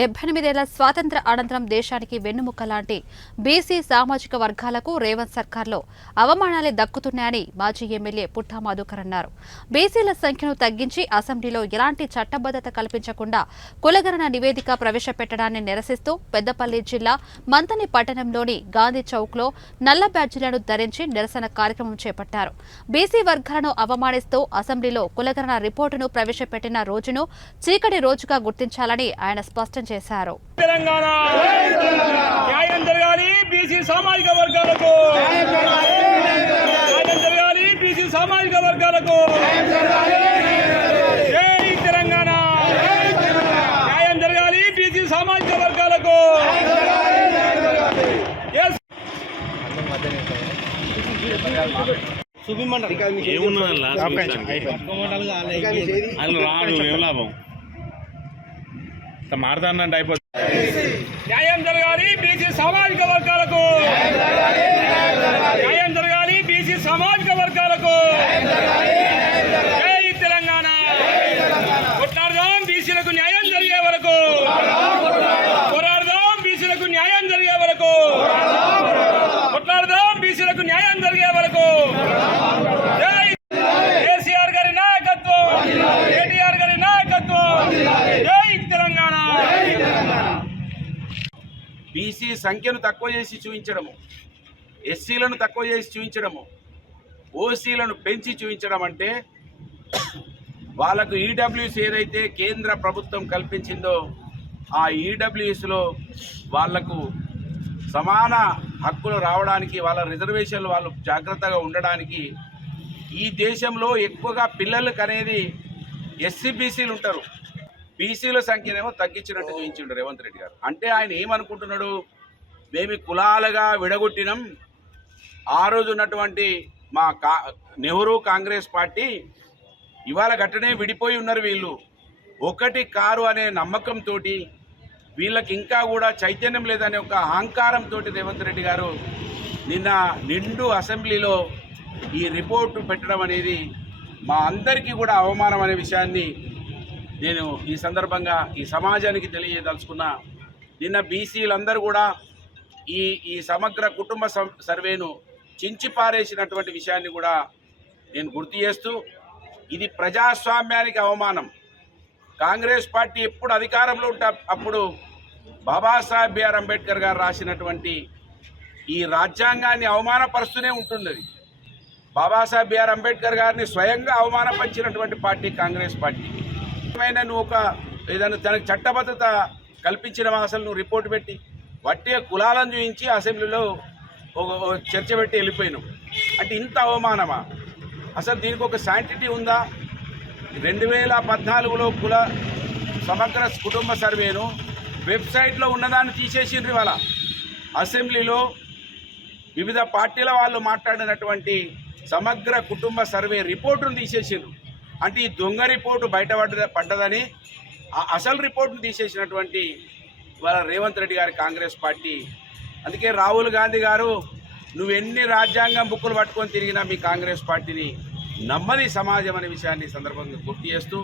78 ఏళ్ల స్వాతంత్ర అనంతరం దేశానికి వెన్నుముక్క లాంటి బీసీ సామాజిక వర్గాలకు రేవంత్ సర్కార్లో అవమానాలే దక్కుతున్నాయని మాజీ ఎమ్మెల్యే పుట్టా మధుకర్ అన్నారు. బీసీల సంఖ్యను తగ్గించి అసెంబ్లీలో ఎలాంటి చట్టబద్ధత కల్పించకుండా కులగణన నివేదిక ప్రవేశపెట్టడాన్ని నిరసిస్తూ పెద్దపల్లి జిల్లా మంతని పట్టణంలోని గాంధీ చౌక్లో నల్ల బ్యాడ్జీలను ధరించి నిరసన కార్యక్రమం చేపట్టారు. బీసీ వర్గాలను అవమానిస్తూ అసెంబ్లీలో కులగణన రిపోర్టును ప్రవేశపెట్టిన రోజును చీకటి రోజుగా గుర్తించాలని ఆయన స్పష్టం చేశారు. తెలంగాణ న్యాయం జరగాలి బీసీ సామాజిక వర్గాలకు, న్యాయం జరగాలి బీసీ సామాజిక వర్గాలకు. జై తెలంగాణ, న్యాయం జరగాలి బీసీ సామాజిక వర్గాలకు. మారదాన్నంటే అయిపోతుంది. న్యాయం జరగాలి బీసీ సామాజిక వర్గాలకు, న్యాయం జరగాలి బీసీ సామాజిక వర్గాలకు. జై తెలంగాణ, కొట్లాడదాం బీసీలకు న్యాయం జరిగే వరకు, పోరాడదాం బీసీలకు న్యాయం జరిగే వరకు, కొట్లాడదాం బీసీలకు న్యాయం జరిగే వరకు. జై కేసీఆర్ గారి నాయకత్వం, కేటీఆర్ గారి నాయకత్వం. జై తెలంగాణ. బీసీ సంఖ్యను తక్కువ చేసి చూపించడము, ఎస్సీలను తక్కువ చేసి చూపించడము, ఓసీలను పెంచి చూపించడం అంటే వాళ్ళకు ఈడబ్ల్యూఎస్ ఏదైతే కేంద్ర ప్రభుత్వం కల్పించిందో ఆ ఈడబ్ల్యూఎస్లో వాళ్లకు సమాన హక్కులు రావడానికి, వాళ్ళ రిజర్వేషన్లు వాళ్ళు జాగ్రత్తగా ఉండడానికి ఈ దేశంలో ఎక్కువగా పిల్లలకు అనేది ఎస్సీ బీసీలు ఉంటారు. బీసీల సంఖ్యనేమో తగ్గించినట్టు చూపించిండు రేవంత్ రెడ్డి గారు. అంటే ఆయన ఏమనుకుంటున్నాడు, మేము కులాలుగా విడగొట్టినాం, ఆ రోజు ఉన్నటువంటి మా నెహ్రూ కాంగ్రెస్ పార్టీ ఇవాళ గట్టనే విడిపోయి ఉన్నారు. వీళ్ళు ఒకటి కారు అనే నమ్మకంతో వీళ్ళకి ఇంకా కూడా చైతన్యం లేదనే ఒక అహంకారంతో రేవంత్ రెడ్డి గారు నిన్న నిండు అసెంబ్లీలో ఈ రిపోర్టు పెట్టడం అనేది మా అందరికీ కూడా అవమానం అనే విషయాన్ని నేను ఈ సందర్భంగా ఈ సమాజానికి తెలియదలుచుకున్నా. నిన్న బీసీలందరూ కూడా ఈ సమగ్ర కుటుంబ సర్వేను చించిపారేసినటువంటి విషయాన్ని కూడా నేను గుర్తు చేస్తూ, ఇది ప్రజాస్వామ్యానికి అవమానం. కాంగ్రెస్ పార్టీ ఎప్పుడు అధికారంలో ఉంటే అప్పుడు బాబాసాహెబ్ బిఆర్ అంబేద్కర్ గారు రాసినటువంటి ఈ రాజ్యాంగాన్ని అవమానపరుస్తూనే ఉంటుంది. బాబాసాహెబ్ బిఆర్ అంబేద్కర్ గారిని స్వయంగా అవమానపరిచినటువంటి పార్టీ కాంగ్రెస్ పార్టీ. నువ్వు ఒక ఏదైనా దానికి చట్టబద్ధత కల్పించిన అసలు నువ్వు రిపోర్ట్ పెట్టి వట్టిగా కులాలను చూపించి అసెంబ్లీలో ఒక చర్చ పెట్టి వెళ్ళిపోయినావు అంటే ఇంత అవమానమా? అసలు దీనికి ఒక శాంటిటీ ఉందా? 2014లో కుల సమగ్ర కుటుంబ సర్వేను వెబ్సైట్లో ఉన్నదాన్ని తీసేసిండ్రు. ఇవాళ అసెంబ్లీలో వివిధ పార్టీల వాళ్ళు మాట్లాడినటువంటి సమగ్ర కుటుంబ సర్వే రిపోర్టును తీసేసిండ్రు. అంటే ఈ దొంగ రిపోర్టు పడ్డదని అసలు రిపోర్టును తీసేసినటువంటి వాళ్ళ రేవంత్ రెడ్డి గారి కాంగ్రెస్ పార్టీ. అందుకే రాహుల్ గాంధీ గారు, నువ్వు ఎన్ని రాజ్యాంగం బుక్కులు పట్టుకొని తిరిగినా మీ కాంగ్రెస్ పార్టీని నమ్మది సమాజం అనే విషయాన్ని సందర్భంగా గుర్తు చేస్తూ